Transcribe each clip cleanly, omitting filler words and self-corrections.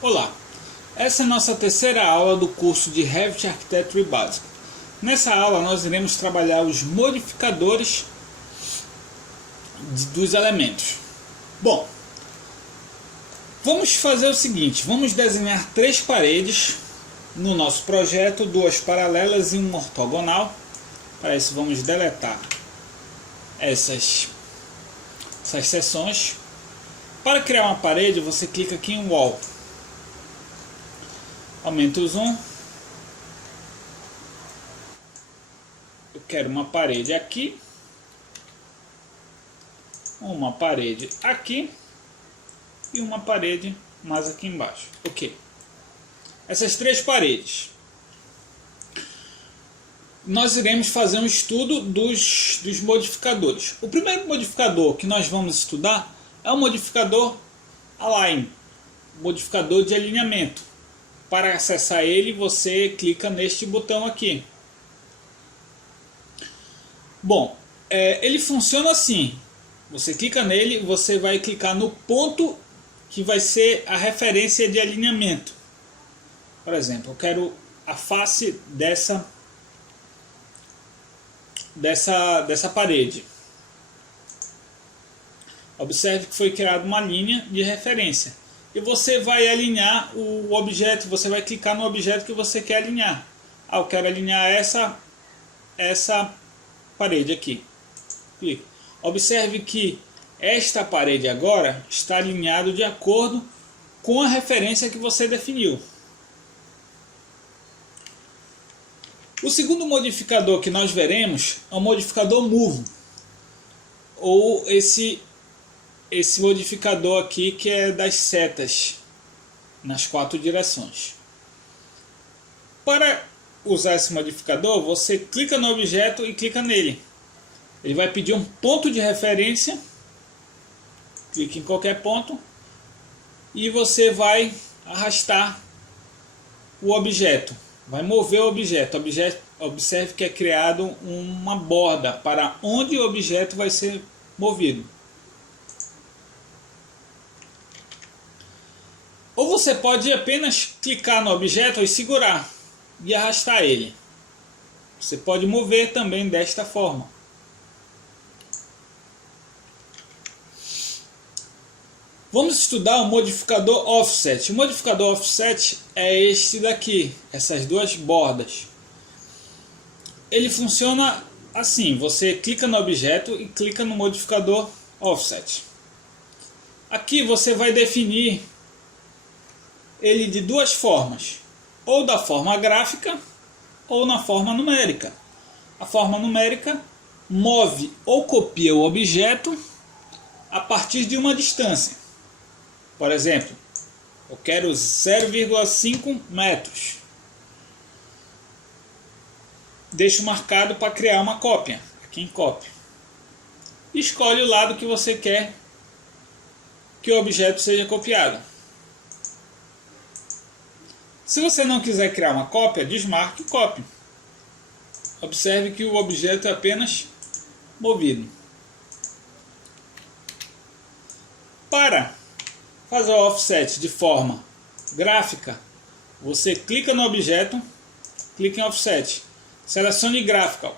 Olá, essa é a nossa terceira aula do curso de Revit Architecture Básico. Nessa aula nós iremos trabalhar os modificadores dos elementos. Bom, vamos fazer o seguinte, vamos desenhar 3 paredes no nosso projeto, 2 paralelas e um ortogonal. Para isso vamos deletar essas seções. Para criar uma parede você clica aqui em Wall. Aumenta o zoom. Eu quero uma parede aqui, uma parede aqui e uma parede mais aqui embaixo. Ok. Essas 3 paredes. Nós iremos fazer um estudo dos modificadores. O primeiro modificador que nós vamos estudar é o modificador Align, modificador de alinhamento. Para acessar ele, você clica neste botão aqui. Bom, ele funciona assim. Você clica nele, você vai clicar no ponto que vai ser a referência de alinhamento. Por exemplo, eu quero a face dessa parede. Observe que foi criada uma linha de referência. E você vai alinhar o objeto, você vai clicar no objeto que você quer alinhar. Eu quero alinhar essa parede aqui. Clique. Observe que esta parede agora está alinhada de acordo com a referência que você definiu. O segundo modificador que nós veremos é o modificador Move, ou esse modificador aqui que é das setas nas 4 direções. Para usar esse modificador, você clica no objeto e clica nele. Ele vai pedir um ponto de referência. Clique em qualquer ponto e você vai arrastar o objeto. Vai mover o objeto. Observe que é criado uma borda para onde o objeto vai ser movido. Ou você pode apenas clicar no objeto e segurar e arrastar ele. Você pode mover também desta forma. Vamos estudar o modificador Offset. O modificador Offset é este daqui, essas 2 bordas. Ele funciona assim, você clica no objeto e clica no modificador Offset. Aqui você vai definir ele de 2 formas, ou da forma gráfica ou na forma numérica. A forma numérica move ou copia o objeto a partir de uma distância. Por exemplo, eu quero 0,5 metros. Deixo marcado para criar uma cópia, aqui em cópia. Escolhe o lado que você quer que o objeto seja copiado. Se você não quiser criar uma cópia, desmarque o copy. Observe que o objeto é apenas movido. Para fazer o offset de forma gráfica, você clica no objeto, clica em offset, selecione graphical.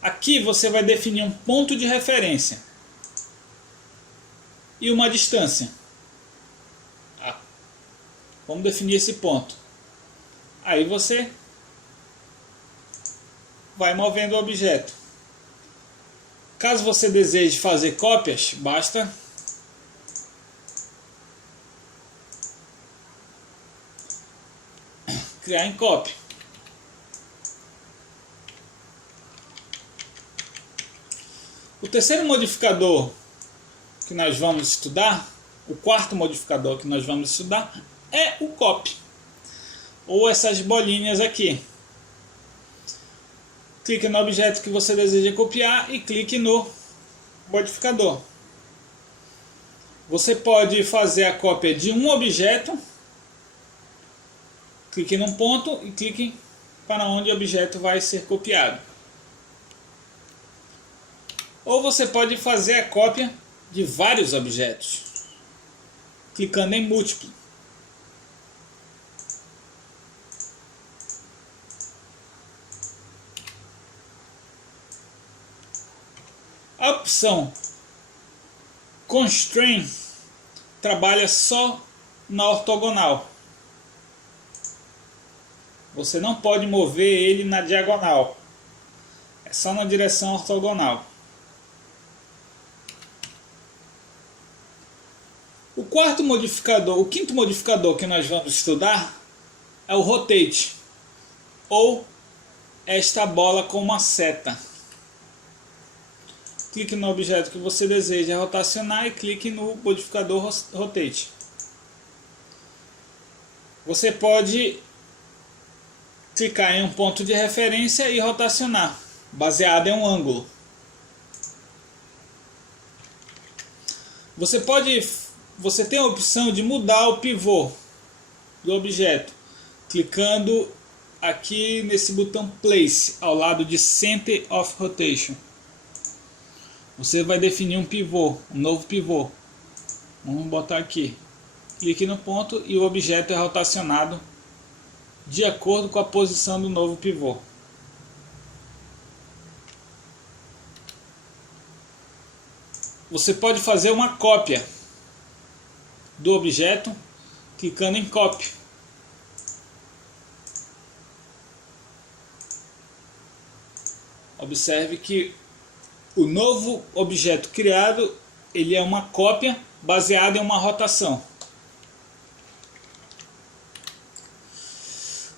Aqui você vai definir um ponto de referência e uma distância. Vamos definir esse ponto. Aí você vai movendo o objeto. Caso você deseje fazer cópias, basta criar em copy. O terceiro modificador que nós vamos estudar, o quarto modificador que nós vamos estudar, é o copy, ou essas bolinhas aqui. Clique no objeto que você deseja copiar e clique no modificador. Você pode fazer a cópia de um objeto, clique num ponto e clique para onde o objeto vai ser copiado. Ou você pode fazer a cópia de vários objetos, clicando em múltiplo. A opção Constrain trabalha só na ortogonal. Você não pode mover ele na diagonal. É só na direção ortogonal. O quinto modificador que nós vamos estudar é o Rotate, ou esta bola com uma seta. Clique no objeto que você deseja rotacionar e clique no modificador Rotate. Você pode clicar em um ponto de referência e rotacionar, baseado em um ângulo. Você tem a opção de mudar o pivô do objeto, clicando aqui nesse botão Place, ao lado de Center of Rotation. Você vai definir um pivô, um novo pivô. Vamos botar aqui. Clique no ponto e o objeto é rotacionado de acordo com a posição do novo pivô. Você pode fazer uma cópia do objeto clicando em Copy. Observe que o novo objeto criado, ele é uma cópia baseada em uma rotação.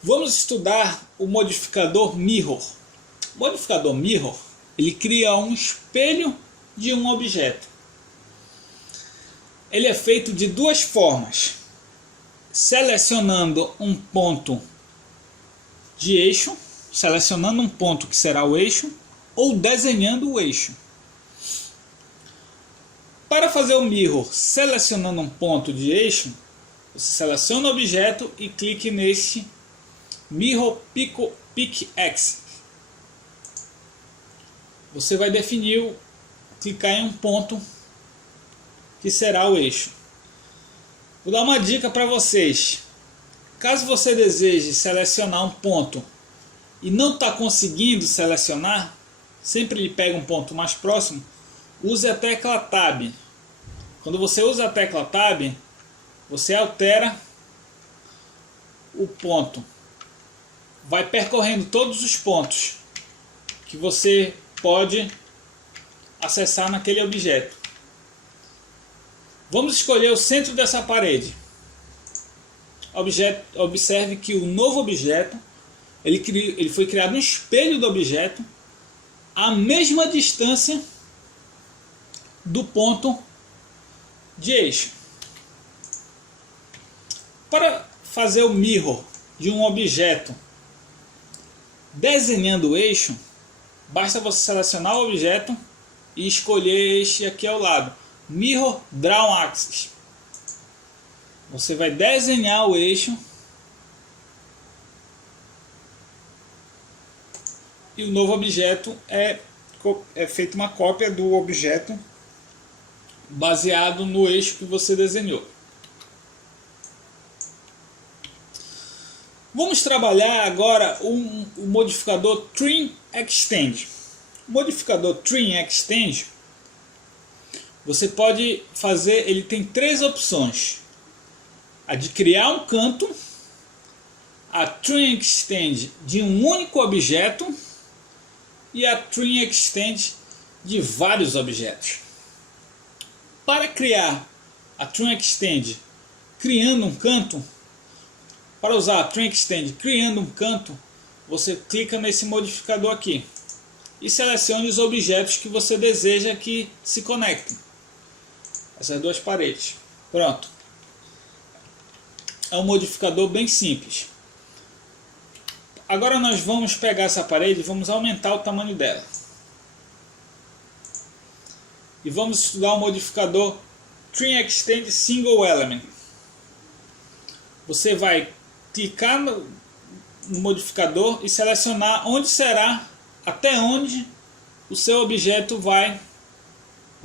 Vamos estudar o modificador Mirror. O modificador Mirror, ele cria um espelho de um objeto. Ele é feito de duas formas: selecionando um ponto de eixo, selecionando um ponto que será o eixo, ou desenhando o eixo. Para fazer o mirror selecionando um ponto de eixo, você seleciona o objeto e clique nesse Mirror Pick Axis. Você vai definir, clicar em um ponto que será o eixo. Vou dar uma dica para vocês. Caso você deseje selecionar um ponto e não está conseguindo selecionar, sempre lhe pega um ponto mais próximo, use a tecla Tab. Quando você usa a tecla Tab, você altera o ponto. Vai percorrendo todos os pontos que você pode acessar naquele objeto. Vamos escolher o centro dessa parede. Observe que o novo objeto, ele foi criado um espelho do objeto à mesma distância do ponto de eixo. Para fazer o mirror de um objeto desenhando o eixo, basta você selecionar o objeto e escolher este aqui ao lado, Mirror Draw Axis. Você vai desenhar o eixo e o novo objeto é feita uma cópia do objeto baseado no eixo que você desenhou. Vamos trabalhar agora o modificador Trim Extend. O modificador Trim Extend, você pode fazer, ele tem três opções: a de criar um canto, a Trim Extend de um único objeto e a Trim Extend de vários objetos. Para criar a Trim Extend criando um canto, para usar a Trim Extend criando um canto, você clica nesse modificador aqui e selecione os objetos que você deseja que se conectem. Essas duas paredes. Pronto. É um modificador bem simples. Agora nós vamos pegar essa parede e vamos aumentar o tamanho dela. e vamos estudar o modificador TrimExtendSingleElement. Você vai clicar no modificador e selecionar onde será, até onde o seu objeto vai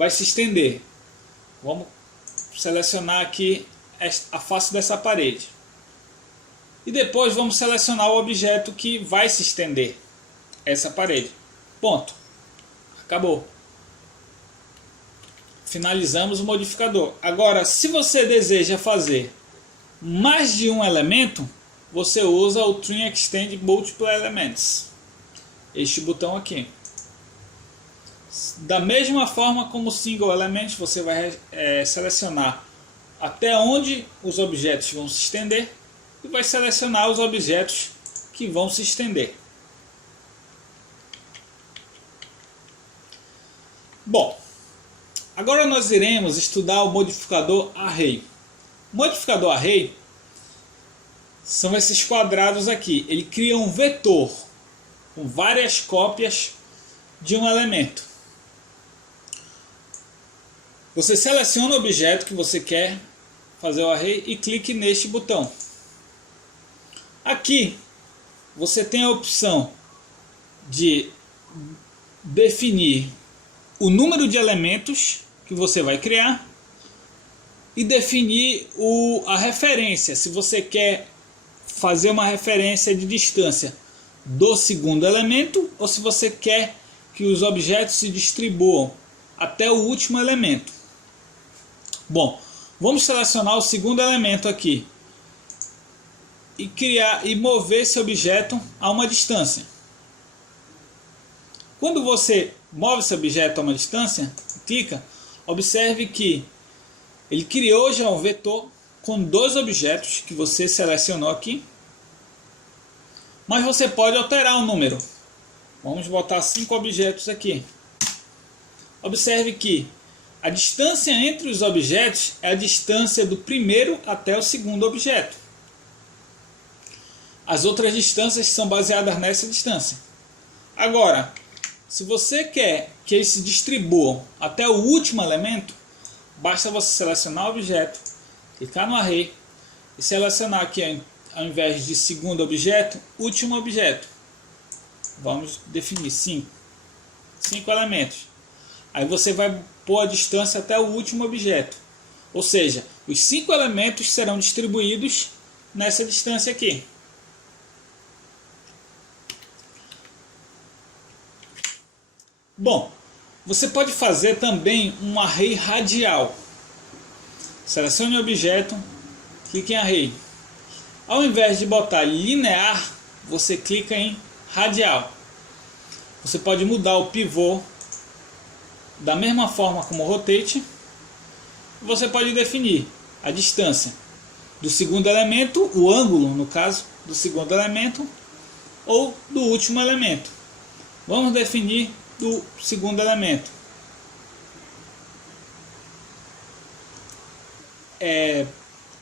se estender. Vamos selecionar aqui a face dessa parede. E depois vamos selecionar o objeto que vai se estender, essa parede. Ponto. Acabou. Finalizamos o modificador. Agora, se você deseja fazer mais de um elemento, você usa o TrimExtendMultipleElements. Este botão aqui. Da mesma forma como o Single Element, você vai selecionar até onde os objetos vão se estender e vai selecionar os objetos que vão se estender. Bom, agora nós iremos estudar o modificador Array. O modificador Array são esses quadrados aqui. Ele cria um vetor com várias cópias de um elemento. Você seleciona o objeto que você quer fazer o array e clique neste botão. Aqui você tem a opção de definir o número de elementos que você vai criar e definir a referência, se você quer fazer uma referência de distância do segundo elemento ou se você quer que os objetos se distribuam até o último elemento. Bom, vamos selecionar o segundo elemento aqui e criar e mover esse objeto a uma distância. Quando você move esse objeto a uma distância, clica, observe que ele criou já um vetor com dois objetos que você selecionou aqui, mas você pode alterar o número. Vamos botar 5 objetos aqui. Observe que a distância entre os objetos é a distância do primeiro até o segundo objeto. As outras distâncias são baseadas nessa distância. Agora, se você quer que eles se distribuam até o último elemento, basta você selecionar o objeto, clicar no array e selecionar aqui, ao invés de segundo objeto, último objeto. Vamos definir 5 elementos. Aí você vai pôr a distância até o último objeto. Ou seja, os 5 elementos serão distribuídos nessa distância aqui. Bom, você pode fazer também um array radial. Selecione o objeto, clique em array. Ao invés de botar linear, você clica em radial. Você pode mudar o pivô da mesma forma como o rotate. Você pode definir a distância do segundo elemento, o ângulo, no caso, do segundo elemento, ou do último elemento. Vamos definir do segundo elemento.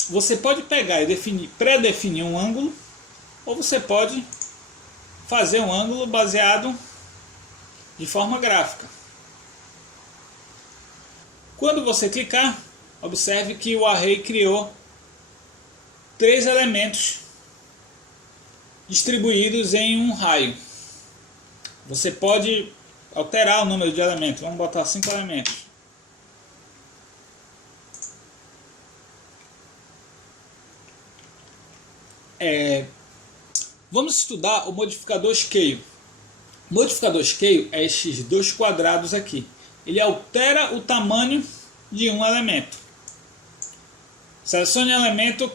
Você pode pegar e pré-definir um ângulo, ou você pode fazer um ângulo baseado de forma gráfica. Quando você clicar, observe que o array criou 3 elementos distribuídos em um raio. Você pode alterar o número de elementos. Vamos botar 5 elementos. Vamos estudar o modificador Scale. O modificador Scale é esses 2 quadrados aqui. Ele altera o tamanho de um elemento. Selecione o elemento,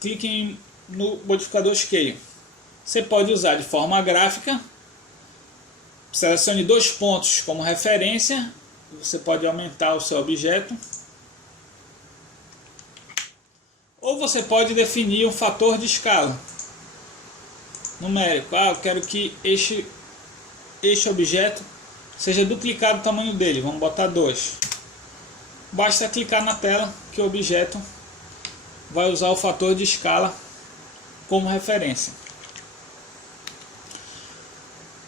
clique no modificador Scale. Você pode usar de forma gráfica. Selecione 2 pontos como referência. Você pode aumentar o seu objeto. Ou você pode definir um fator de escala numérico. Eu quero que este objeto seja duplicado o tamanho dele. Vamos botar 2. Basta clicar na tela que o objeto vai usar o fator de escala como referência.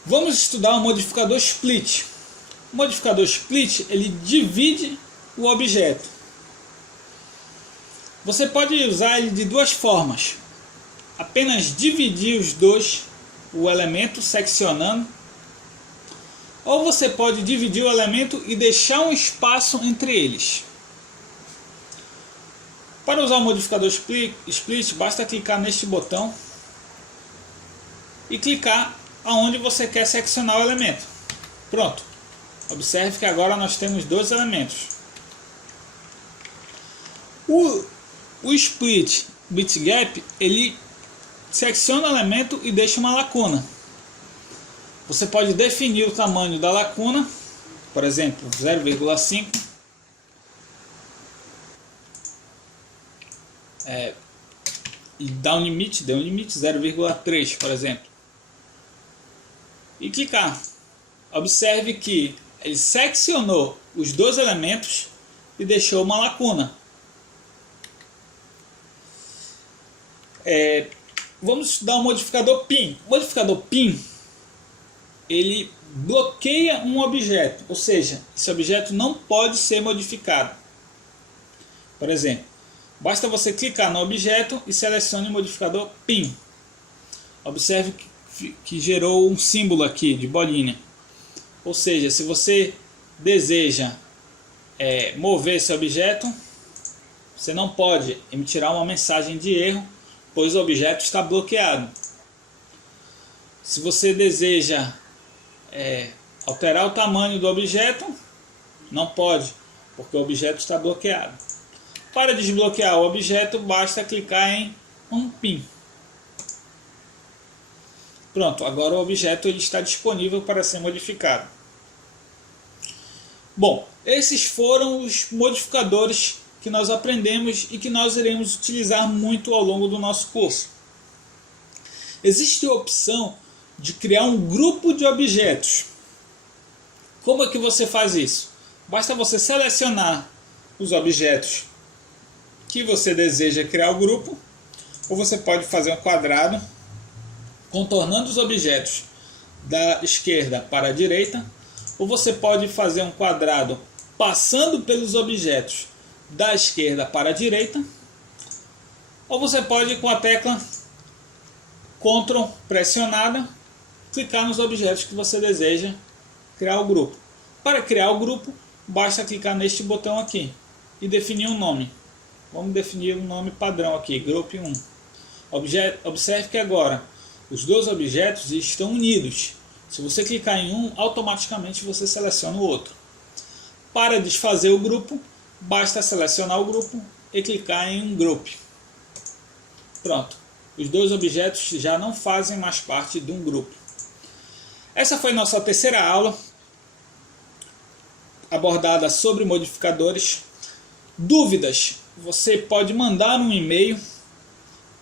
Vamos estudar o modificador Split. O modificador split, ele divide o objeto. Você pode usar ele de duas formas. Apenas dividir o elemento seccionando. Ou você pode dividir o elemento e deixar um espaço entre eles. Para usar o modificador split, basta clicar neste botão e clicar aonde você quer seccionar o elemento. Pronto. Observe que agora nós temos dois elementos. O split bit gap, ele secciona o elemento e deixa uma lacuna. Você pode definir o tamanho da lacuna, por exemplo, 0,5. E dá um limite, dê um limite 0,3, por exemplo. E clicar. Observe que ele seccionou os dois elementos e deixou uma lacuna. Vamos estudar o modificador PIN. O modificador PIN, ele bloqueia um objeto, ou seja, esse objeto não pode ser modificado. Por exemplo, basta você clicar no objeto e selecione o modificador PIN. Observe que gerou um símbolo aqui de bolinha. Ou seja, se você deseja mover esse objeto, você não pode emitir uma mensagem de erro, pois o objeto está bloqueado. Se você deseja alterar o tamanho do objeto, não pode, porque o objeto está bloqueado. Para desbloquear o objeto, basta clicar em um PIN. Pronto, agora o objeto ele está disponível para ser modificado. Bom, esses foram os modificadores que nós aprendemos e que nós iremos utilizar muito ao longo do nosso curso. Existe a opção de criar um grupo de objetos. Como é que você faz isso? Basta você selecionar os objetos que você deseja criar o grupo, ou você pode fazer um quadrado contornando os objetos da esquerda para a direita, ou você pode fazer um quadrado passando pelos objetos da esquerda para a direita, ou você pode, com a tecla Ctrl pressionada, clicar nos objetos que você deseja criar o grupo. Para criar o grupo, basta clicar neste botão aqui e definir um nome. Vamos definir um nome padrão aqui, Group 1. Observe que agora os dois objetos estão unidos. Se você clicar em um, automaticamente você seleciona o outro. Para desfazer o grupo, basta selecionar o grupo e clicar em um Group. Pronto. Os dois objetos já não fazem mais parte de um grupo. Essa foi nossa terceira aula, abordada sobre modificadores. Dúvidas, você pode mandar um e-mail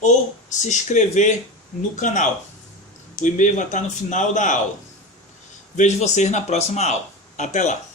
ou se inscrever no canal. O e-mail vai estar no final da aula. Vejo vocês na próxima aula. Até lá!